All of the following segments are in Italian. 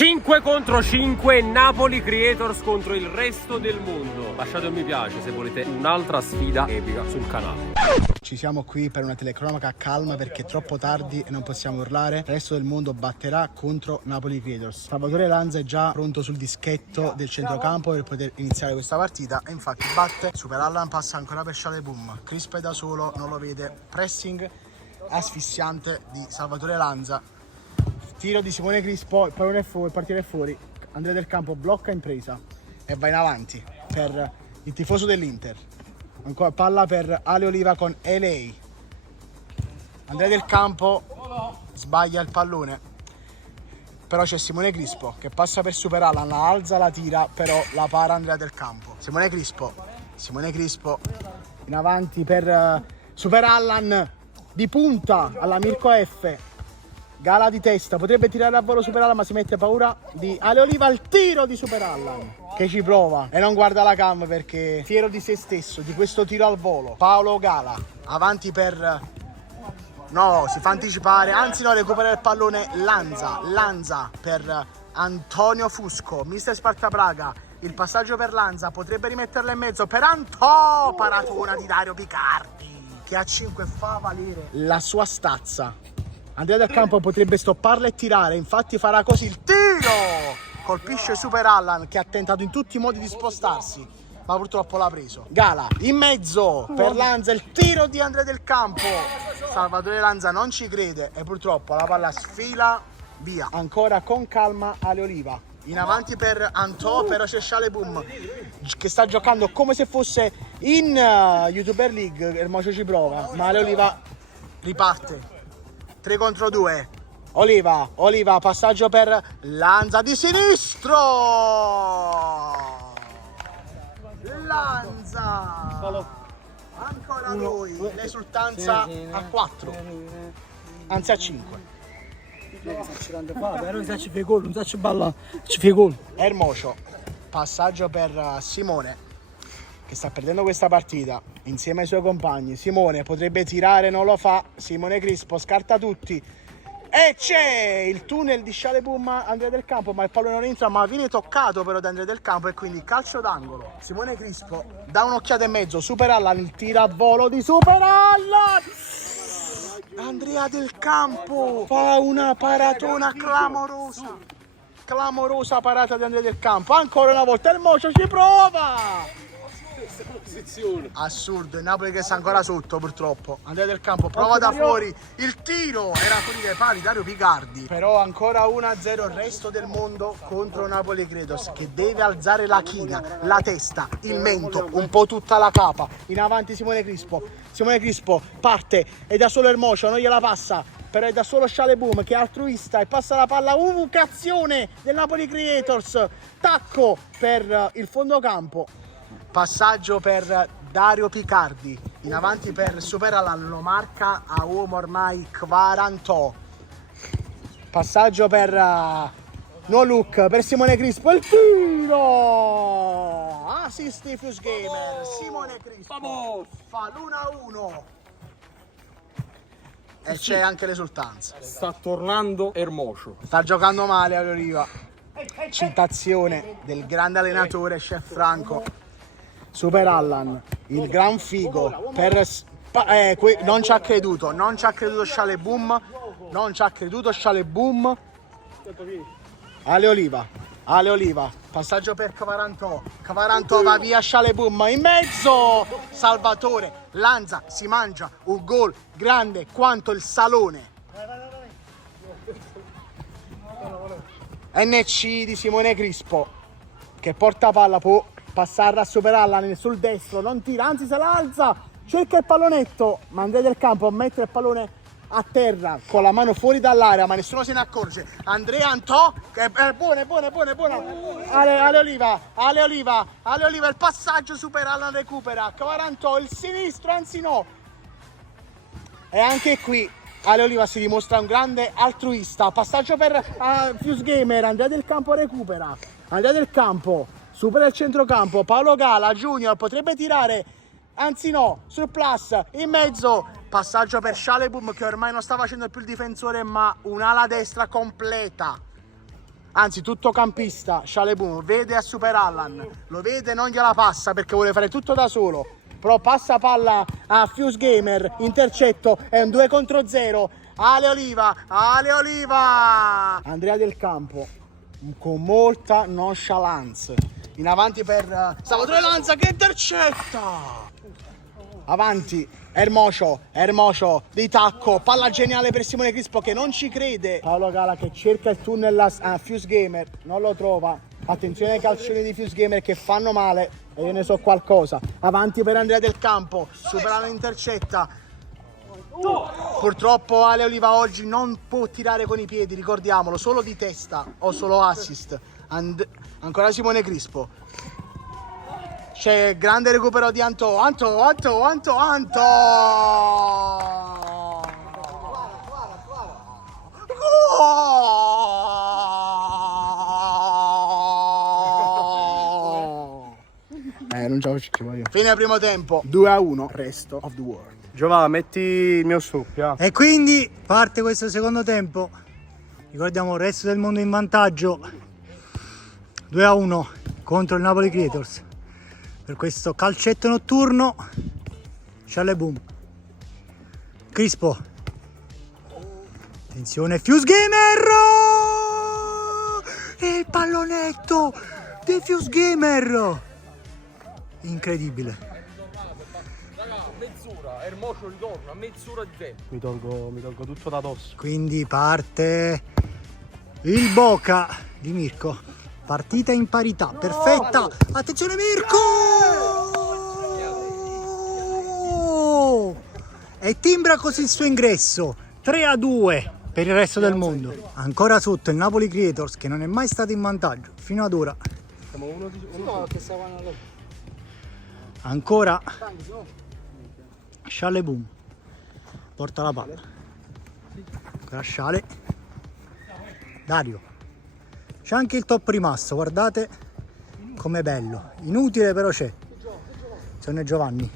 5 contro 5 Napoli Creators contro il resto del mondo. Lasciate un mi piace se volete un'altra sfida epica sul canale. Ci siamo qui per una telecronaca calma perché è troppo tardi e non possiamo urlare. Il resto del mondo batterà contro Napoli Creators. Salvatore Lanza è già pronto sul dischetto del centrocampo per poter iniziare questa partita e infatti batte. Super Allan passa ancora per Scialeboom. Crispo è da solo, non lo vede. Pressing asfissiante di Salvatore Lanza. Tiro di Simone Crispo, il pallone è fuori, il partire è fuori. Andrea Del Campo blocca in presa e va in avanti per il tifoso dell'Inter. Ancora palla per Ale Oliva con LA. Andrea Del Campo sbaglia il pallone, però c'è Simone Crispo che passa per Super Allan, la alza, la tira, però la para Andrea Del Campo. Simone Crispo in avanti per Super Allan di punta alla Mirko F. Gala di testa, potrebbe tirare a volo Super Allan ma si mette paura di Ale Oliva. Il tiro di Super Allan che ci prova e non guarda la cam perché fiero di se stesso, di questo tiro al volo. Paolo Gala avanti per... no, si fa anticipare, anzi no, recupera il pallone Lanza per Antonio Fusco. Mister Sparta Praga, il passaggio per Lanza, potrebbe rimetterla in mezzo per paratona di Dario Picardi che a 5 fa valere la sua stazza. Andrea Del Campo potrebbe stopparla e tirare, infatti farà così il tiro! Colpisce Super Allan che ha tentato in tutti i modi di spostarsi, ma purtroppo l'ha preso. Gala in mezzo per Lanza, il tiro di Andrea Del Campo. Salvatore Lanza non ci crede e purtroppo la palla sfila via. Ancora con calma Ale Oliva. In avanti per Antò, però c'è Scialeboom che sta giocando come se fosse in YouTuber League. Il Mocio ci prova, ma Ale Oliva riparte. 3 contro 2. Oliva, passaggio per Lanza di sinistro. Lanza. Ancora lui. L'esultanza a 4. Anzi a 5. Ermocio. Passaggio per Simone che sta perdendo questa partita insieme ai suoi compagni. Simone potrebbe tirare, non lo fa. Simone Crispo scarta tutti e c'è il tunnel di Scialeboom Andrea Del Campo, ma il pallone non entra, ma viene toccato però da Andrea Del Campo e quindi calcio d'angolo. Simone Crispo dà un'occhiata e mezzo. Super Allan, il tiro a volo di Super Allan. Andrea Del Campo fa una paratona clamorosa parata di Andrea Del Campo. Ancora una volta il Mocio ci prova. Assurdo, il Napoli che sta ancora sotto purtroppo. Andrea Del Campo prova da fuori, il tiro era fuori dai pali, Dario Picardi. Però ancora 1-0 il resto del mondo contro Napoli Creators che deve alzare la china, la testa, il mento, un po' tutta la capa. In avanti Simone Crispo parte e da solo il Mocio non gliela passa, però è da solo Scialeboom che è altruista e passa la palla. Azione del Napoli Creators, tacco per il fondocampo. Passaggio per Dario Picardi, in avanti per Super Allan, lo marca a uomo ormai Quarantò. Passaggio per no look per Simone Crispo, il tiro! Assist di Fuse Gamer, Simone Crispo fa l'1-1 e c'è anche l'esultanza. Sta tornando Ermocio. Sta giocando male Ale Oliva. Citazione del grande allenatore Chef Franco. Super Allan, il gran figo per non ci ha creduto Scialeboom, Ale Oliva, passaggio per Quarantò va via Scialeboom, in mezzo Salvatore Lanza si mangia un gol grande quanto il salone. NC di Simone Crispo che porta palla, può passarla a Super Allan sul destro, non tira, anzi se la alza, cerca il pallonetto, ma Andrea Del Campo mette il pallone a terra con la mano fuori dall'area, ma nessuno se ne accorge. Andrea Antò, che è buona. Ale Oliva, il passaggio, Super Allan recupera, Quarantò, il sinistro, anzi no. E anche qui Ale Oliva si dimostra un grande altruista. Passaggio per Fuse Gamer, Andrea Del Campo recupera, Andrea Del Campo supera il centrocampo, Paolo Gala Junior potrebbe tirare, anzi no, surplus in mezzo, passaggio per Scialeboom che ormai non sta facendo più il difensore ma un'ala destra completa. anzi tutto campista, Chaleboum, vede a Super Allan, lo vede, non gliela passa perché vuole fare tutto da solo, però passa palla a Fuse Gamer, intercetto, è un 2 contro 0, Ale Oliva, Andrea Del Campo, con molta nonchalance, in avanti per Salvatore Lanza che intercetta, avanti Hermoso di tacco, palla geniale per Simone Crispo che non ci crede, Paolo Gala che cerca il tunnel a Fuse Gamer, non lo trova, attenzione ai calcioni di Fuse Gamer che fanno male e io ne so qualcosa, avanti per Andrea Del Campo, supera l'intercetta, purtroppo Ale Oliva oggi non può tirare con i piedi, ricordiamolo, solo di testa o solo assist, ancora Simone Crispo. C'è grande recupero di Anto. Non ce la faccio io. Fine primo tempo, 2-1, rest of the world. Giova, metti il mio stop. E quindi parte questo secondo tempo. Ricordiamo il resto del mondo in vantaggio. 2-1 contro il Napoli Creators. Per questo calcetto notturno, Chaleboum, Crispo, attenzione Fuse Gamer, e il pallonetto di Fuse Gamer, incredibile. Raga, mezz'ora, Hermoso ritorna, mezz'ora di tempo. Mi tolgo tutto da dosso. Quindi parte il Boca di Mirko. Partita in parità, perfetta, attenzione Mirko! E timbra così il suo ingresso, 3-2 per il resto del mondo. Ancora sotto il Napoli Creators che non è mai stato in vantaggio, fino ad ora. Ancora Chaleboum, porta la palla, ancora Chale, Dario. C'è anche il top rimasto, guardate com'è bello, inutile però c'è. Sono Giovanni,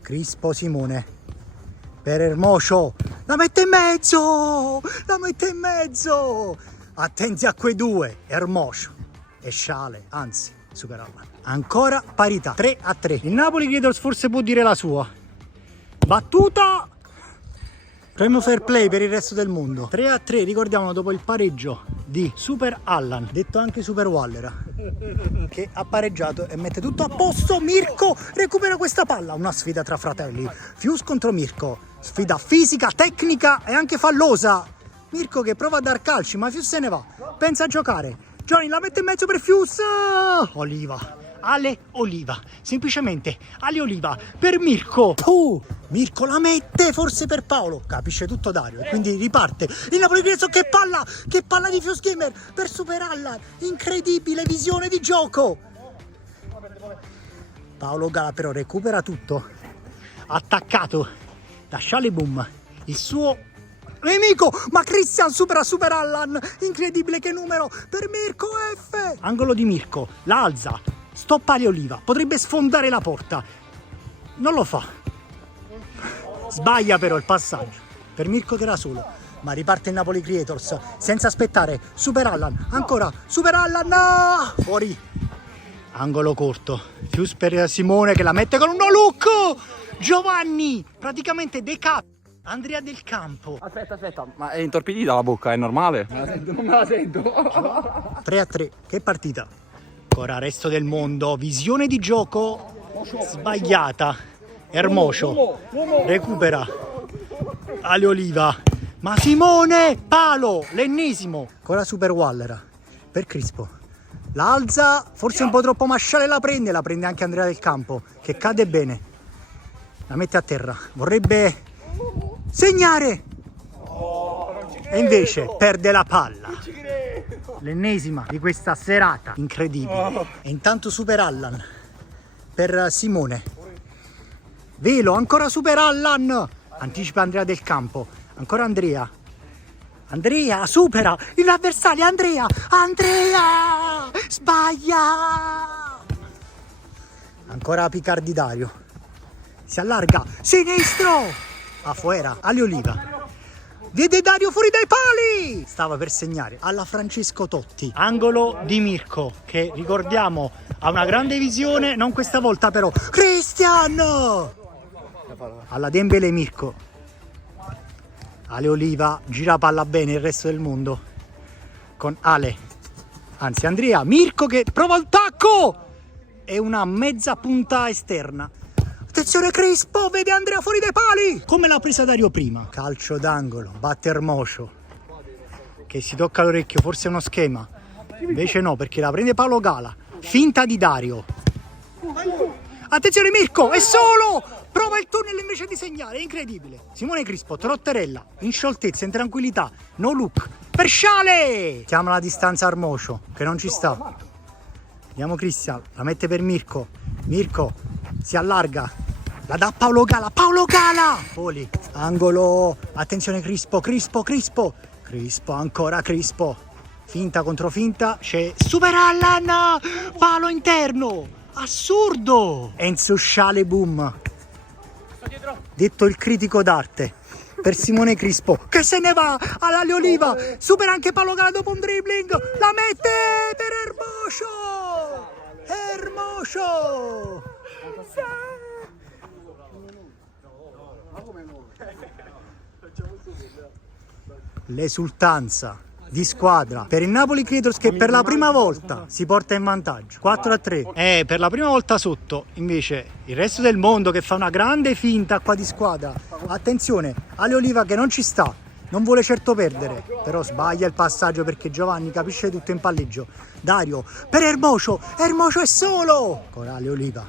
Crispo Simone, per Hermoso, la mette in mezzo, attenti a quei due, Hermoso e Chale, anzi superarla. Ancora parità, 3-3, il Napoli Creators forse può dire la sua, battuta, premio fair play per il resto del mondo. 3-3, ricordiamo dopo il pareggio di Super Allan, detto anche Super Wallera, che ha pareggiato e mette tutto a posto. Mirko recupera questa palla, una sfida tra fratelli, Fuse contro Mirko, sfida fisica, tecnica e anche fallosa. Mirko che prova a dar calci ma Fuse se ne va, pensa a giocare, Johnny la mette in mezzo per Fuse, Ale Oliva, semplicemente Ale Oliva per Mirko. Mirko la mette forse per Paolo, capisce tutto Dario e quindi riparte il Napoli Creators. Che palla di Fuse Gamer per Super Allan, incredibile visione di gioco. Paolo Gala però recupera tutto, attaccato da Chaleboum, il suo nemico, ma Christian supera Super Allan, incredibile, che numero per Mirko F. Angolo di Mirko, la alza, stoppa Ale Oliva, potrebbe sfondare la porta, non lo fa, sbaglia però il passaggio per Mirko che era solo, ma riparte il Napoli Creators senza aspettare. Super Allan, ancora Super Allan, fuori, angolo corto, Fuse per Simone che la mette con un no look, Giovanni praticamente decapita Andrea Del Campo. Aspetta, ma è intorpidita la bocca, è normale? Non me la sento. 3-3, che partita. Ancora resto del mondo, visione di gioco sbagliata. Hermoso recupera Ale Oliva, ma Simone, palo, l'ennesimo. Ancora Super Wallera per Crispo, la alza, forse un po' troppo masciale, la prende anche Andrea Del Campo che cade bene, la mette a terra, vorrebbe segnare e invece perde la palla, l'ennesima di questa serata incredibile. E intanto Super Allan per Simone, velo, ancora Super Allan, anticipa Andrea Del Campo, ancora Andrea supera l'avversario, Andrea sbaglia, ancora Picardi Dario, si allarga, sinistro, afuera, Ale Oliva, Vede Dario fuori dai pali! Stava per segnare alla Francesco Totti. Angolo di Mirko, che ricordiamo ha una grande visione, non questa volta però. Christian! Alla Dembele Mirko. Ale Oliva gira palla bene il resto del mondo. Con Ale. Anzi Andrea. Mirko che prova il tacco! E una mezza punta esterna. Attenzione Crispo, vede Andrea fuori dai pali! Come l'ha presa Dario prima. Calcio d'angolo, batte Ermoscio, che si tocca l'orecchio, forse è uno schema. Invece no, perché la prende Paolo Gala. Finta di Dario. Attenzione Mirko, è solo! Prova il tunnel invece di segnare, è incredibile. Simone Crispo, trotterella, in scioltezza, in tranquillità, no look. Per Sciale! Chiama la distanza Ermoscio, che non ci sta. Vediamo Cristian, la mette per Mirko. Mirko si allarga, la dà Paolo Gala, Paolo Gala! Poli, angolo, attenzione Crispo, Crispo, ancora Crispo. Finta contro finta, c'è Super Allan, palo interno, assurdo! Enzo Sciale boom, detto il critico d'arte. Per Simone Crispo, che se ne va all'Ale Oliva, supera anche Paolo Gala dopo un dribbling, la mette per Ermoscio! L'esultanza di squadra per il Napoli Creators, che per la prima volta si porta in vantaggio 4-3. Per la prima volta sotto, invece il resto del mondo che fa una grande finta qua di squadra. Attenzione, Ale Oliva che non ci sta, non vuole certo perdere, però sbaglia il passaggio perché Giovanni capisce tutto in palleggio. Dario per Ermoscio è solo! Ancora Ale Oliva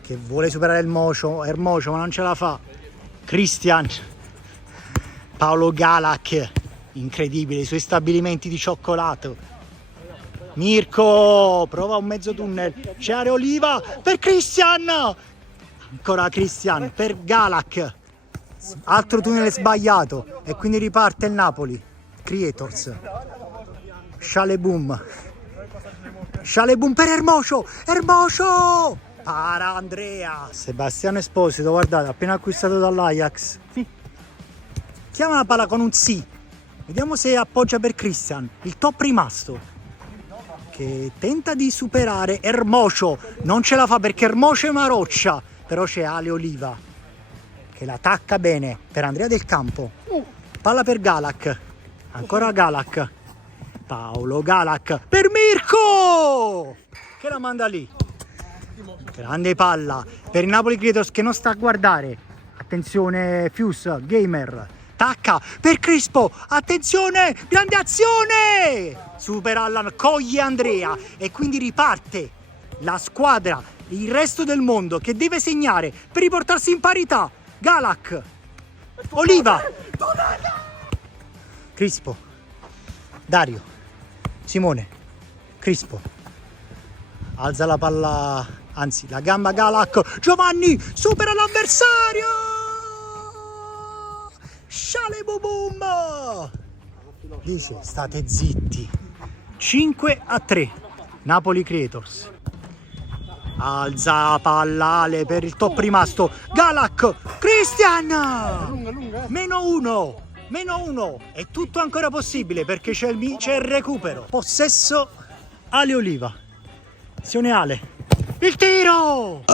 che vuole superare Ermoscio ma non ce la fa. Christian, Paolo Galak, incredibile i suoi stabilimenti di cioccolato. Mirko prova un mezzo tunnel, c'è Ale Oliva per Christian, ancora Christian per Galak, altro tunnel sbagliato e quindi riparte il Napoli Creators. Sciale boom per Ermoscio, para Andrea. Sebastiano Esposito, guardate, appena acquistato dall'Ajax. Chiama la palla con un sì. Vediamo se appoggia per Christian, il top rimasto, che tenta di superare Ermoscio. Non ce la fa perché Ermoscio è una roccia. Però c'è Ale Oliva che la attacca bene per Andrea Del Campo. Palla per Galak. Ancora Galak. Paolo Galak per Mirko che la manda lì. Grande palla per il Napoli Creators che non sta a guardare. Attenzione Fuse Gamer. Tacca per Crispo, attenzione, grande azione! Super Allan coglie Andrea e quindi riparte la squadra, il resto del mondo che deve segnare per riportarsi in parità. Galak, Oliva, Crispo, Dario, Simone, Crispo, alza la palla, anzi la gamba Galak, Giovanni supera l'avversario! Sciale boom! Dice state zitti. 5-3 Napoli Creators. Alza pallale per il top rimasto Galak, Christian, -1 è tutto ancora possibile perché c'è il recupero. Possesso Ale Oliva, azione Ale, il tiro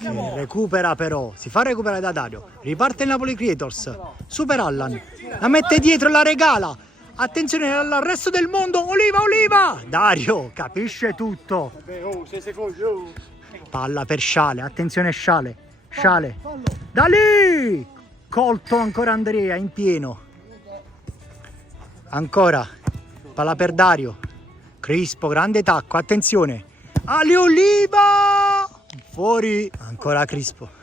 che recupera, però si fa recuperare da Dario. Riparte il Napoli Creators. Super Allan la mette dietro e la regala. Attenzione al resto del mondo. Oliva, Dario capisce tutto. Palla per Sciale, attenzione Sciale, da lì, colto ancora Andrea in pieno. Ancora palla per Dario, Crispo, grande tacco, attenzione Ale Oliva, fuori, ancora Crispo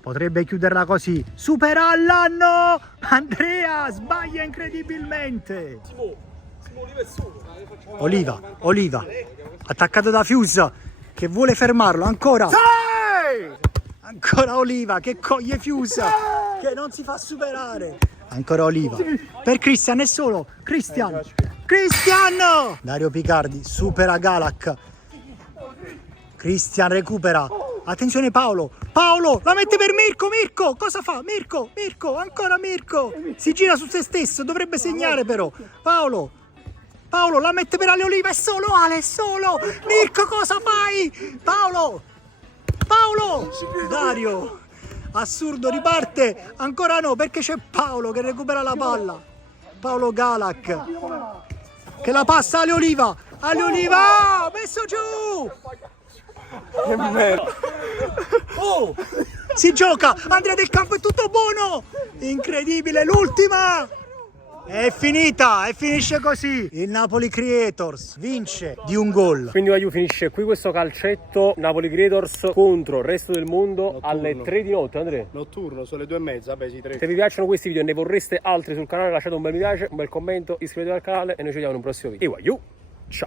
potrebbe chiuderla così. Super Allan, Andrea sbaglia incredibilmente. Oliva attaccato da Fuse che vuole fermarlo, ancora Oliva che coglie Fuse che non si fa superare, ancora Oliva per Christian, è solo Christian, Dario Picardi supera Galak, Christian recupera, Attenzione Paolo, Paolo, la mette per Mirko, Mirko, cosa fa? Mirko, ancora Mirko, si gira su se stesso, dovrebbe segnare però, Paolo, la mette per Ale Oliva, è solo Ale, è solo, Mirko cosa fai? Paolo, Dario, assurdo, riparte, ancora no, perché c'è Paolo che recupera la palla, Paolo Galak, che la passa Ale Oliva, messo giù! Che merda. Oh, si gioca, Andrea Del Campo è tutto buono, incredibile, l'ultima è finita e finisce così, il Napoli Creators vince di un gol. Quindi Aiu, finisce qui questo calcetto Napoli Creators contro il resto del mondo alle 3 di notte, Andrea. Notturno, sono le 2:30, vabbè sì, 3. Se vi piacciono questi video e ne vorreste altri sul canale, lasciate un bel mi piace, un bel commento, iscrivetevi al canale e noi ci vediamo in un prossimo video. Aiu!